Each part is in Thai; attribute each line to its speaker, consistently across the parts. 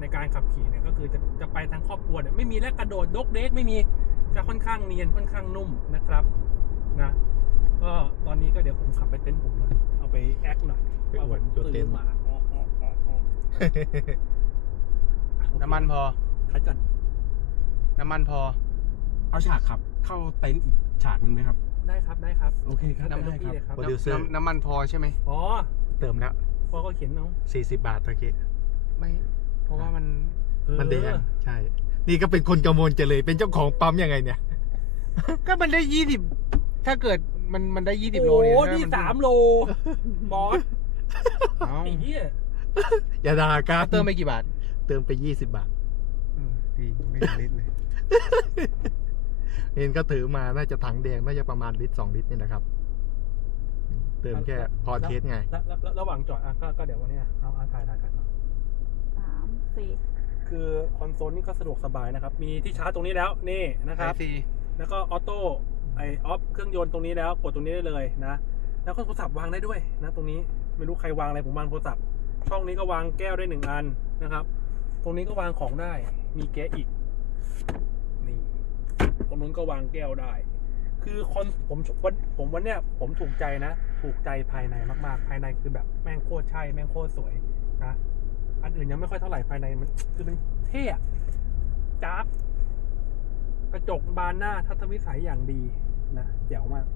Speaker 1: ในการขับขี่เนี่ยก็คือจะไปทางครอบครัวเนี่ยไม่มีและกระโดดยกเด็กไม่มีจะค่อนข้างเนียนค่อนข้างนุ่มนะครับนะก็ตอนนี้ก็เดี๋ยวผมขับไปเต็นท์ผมนะเอาไปแอคหน่อย
Speaker 2: ไปอวดตัวเต็นท์
Speaker 1: มา
Speaker 3: น้ำมันพอ
Speaker 1: คัดก่อน
Speaker 3: น้ำมันพอ
Speaker 2: เอาฉากขับเข้าเต็นท์อีกฉากนึงไหมครับ
Speaker 1: ได้ครับได้ครับ
Speaker 2: โอเคครับ
Speaker 1: น้ำ
Speaker 2: ได้
Speaker 1: พี่เลย
Speaker 2: ค
Speaker 1: ครั
Speaker 2: รับ บโปรดิวเซอร์
Speaker 3: น้ำมันพอใช่ไหม
Speaker 1: อ๋อ
Speaker 2: เติมแล้ว
Speaker 1: พอก็เขียนเนาะ
Speaker 2: 40 บาทตะกี้
Speaker 3: ไม่ เพราะว่ามัน
Speaker 2: มันแดงใช่ นี่ก็เป็นคนกำมลเจริญเป็นเจ้าของปั๊มยังไงเนี่ย
Speaker 3: ก็มันได้20ถ้าเกิดมันได้20 โล
Speaker 1: โอ้
Speaker 3: เนี่ย
Speaker 1: โหนี่3 โลบอส
Speaker 3: เอ้า
Speaker 1: ไอ้เหี้ย
Speaker 2: อย่าด่ากัน
Speaker 3: เติมไปกี่บาท
Speaker 2: เติมไป20 บาท
Speaker 3: ดีไม่ถึงลิตรเลย
Speaker 2: เห็นก็ถือมาน่าจะถังแดงน่าจะประมาณลิตร2 ลิตรนี่นะครับ เติมแค่พอเทสไง
Speaker 1: แล้วระหว่างจอดก็เดี๋ยววันนี้เอาถ่ายกัน
Speaker 4: 3 4
Speaker 1: คือคอนโซลนี่ก็สะดวกสบายนะครับมีที่ชาร์จตรงนี้แล้วนี่นะครับ
Speaker 3: ฟรี
Speaker 1: แล้วก็ออโต้ออฟเครื่องยนต์ตรงนี้แล้วกดตรงนี้ได้เลยนะแล้วก็โทรศัพท์วางได้ด้วยนะตรงนี้ไม่รู้ใครวางอะไรผมวางโทรศัพท์ช่องนี้ก็วางแก้วได้1 อันนะครับ ตรงนี้ก็วางของได้มีแก๊สอีกนี่ตรงนู้นก็วางแก้วได้ คือผมวันเนี้ยผมถูกใจนะถูกใจภายในมากๆภายในคือแบบแม่งโคตรใช่แม่งโคตรสวยนะอันอื่นยังไม่ค่อยเท่าไหร่ภายในมันคือมันเท่อะจ๊าบกระจกบานหน้าทัศนวิสัยอย่างดีนะเจ๋วมาก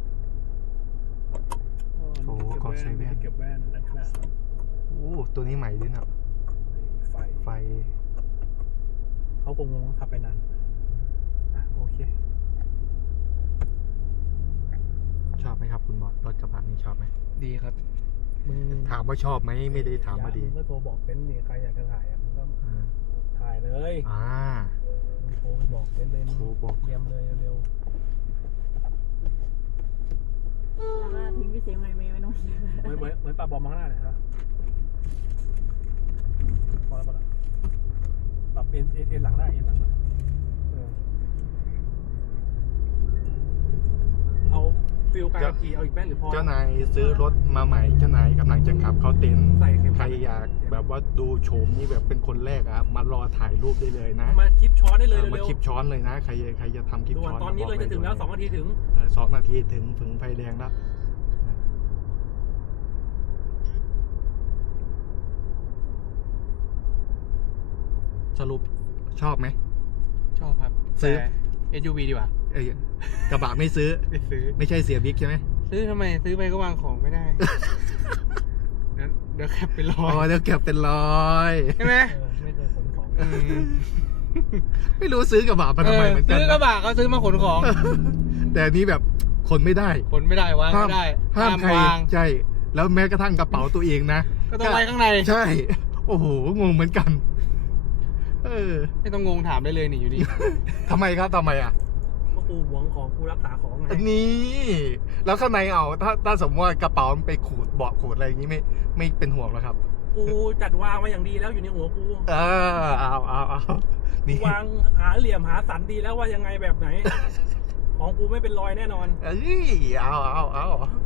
Speaker 2: โอ้ขอใช้แว่น
Speaker 1: เก็บแว่นนะครับ
Speaker 2: โอ้ตัวนี้ใหม่ด้วยนะ
Speaker 1: ไฟ
Speaker 2: ไฟ
Speaker 1: เขาคงงงว่าขับไปนานอ่ะโอเค
Speaker 2: ชอบไหมครับคุณบอสรถกระบะนี่ชอบไหม
Speaker 3: ดีครับ
Speaker 1: มึง
Speaker 2: ถามว่าชอบไหมไม่ได้ถามว่าดี
Speaker 1: มึงก็โทรบอกเป็นนี่ใครอยากจะถ่ายอ่ะมึงก็
Speaker 2: อ่า
Speaker 1: ถ่ายเลย มึงโทรไปบอกเป็นเลย
Speaker 2: โทรบอก
Speaker 1: เยี่ยมเลยเร็ว
Speaker 4: แล้วก็ทิ้งพี่เสียงไว้ไม่ต้อง
Speaker 1: ๆเหมือนปลาบอมข้างหน้าหน่อยนะพอแล้วปรับเอ็นหลังได้เอ็นหลังหน่อยเอาฟิลการขับขี่เอาอีกแม่หรือพอ
Speaker 2: เจ้านายซื้อรถมาใหม่เจ้านายกำลังจะขับเข้าเต็นท์
Speaker 1: ใส่เข็มขัด
Speaker 2: ใครอยากแบบว่าดูโฉมนี่แบบเป็นคนแรกอะมารอถ่ายรูปได้เลยนะ
Speaker 1: มาคลิปช้อนได้เลย
Speaker 2: มา
Speaker 1: เร็ว
Speaker 2: คลิปช้อนเลยนะใครจะทำคลิป
Speaker 1: ด่ว
Speaker 2: ช้
Speaker 1: น
Speaker 2: อน
Speaker 1: ตอนนี้เลยจะถึงแล้ว2 นาทีถึง
Speaker 2: 2 นาทีถึงไฟแดงแล้วสรุปชอบไหม
Speaker 3: ชอบครับ
Speaker 2: ซื้อ
Speaker 3: แต่ SUV ดีกว่า
Speaker 2: เอ้ยกระบะไม่ซื้อ
Speaker 3: ไม่ซื้อ
Speaker 2: ไม่ใช่เสียบิ๊กใช่ไหม
Speaker 3: ซื้อทำไม ซื้อไปก็วางของไม่ได้ งั้นเดี๋ยวแคปไปรอ
Speaker 2: อ๋อเดี๋ยวเก็บเป็นร้อย
Speaker 3: ใช่ไหม
Speaker 1: ไม่เคยขนของ
Speaker 3: อืม
Speaker 2: ไม่รู้ซื้อกระบะมาทำไมเหมือนกัน
Speaker 3: ซื้อกระบะก็ซื้อมาขนของ
Speaker 2: แต่อันนี้แบบคนไม่ได้
Speaker 3: ขนไม่ได้วางไม่ได้
Speaker 2: ห้ามใคร
Speaker 3: วาง
Speaker 2: ใช่ แล้วแม้กระทั่งกระเป๋าตัวเองนะ
Speaker 3: ก็ต้องไว้ข้างใน
Speaker 2: ใช่ โอ้โห งงเหมือนกัน
Speaker 3: ไม่ต้องงงถามได้เลยนี่อยู่นี่
Speaker 2: ทำไมครับทำไมอ่ะ
Speaker 1: ก็กูหวงของกูรักษาของไง
Speaker 2: อันนี้ แล้วข้างในเอาถ้าสมมติว่ากระเป๋ามันไปขูดเบาะขูดอะไรอย่างนี้ไม่เป็นห่วงหรอครับ
Speaker 1: กูจัดวางมาอย่างดีแล้วอยู่ในหัวกู
Speaker 2: เอา
Speaker 1: กู
Speaker 2: นี่
Speaker 1: วางหาเหลี่ยมหาสันดีแล้วว่ายังไงแบบไหน ของกูไม่เป็นรอยแน่นอน
Speaker 2: เอ้ยเอา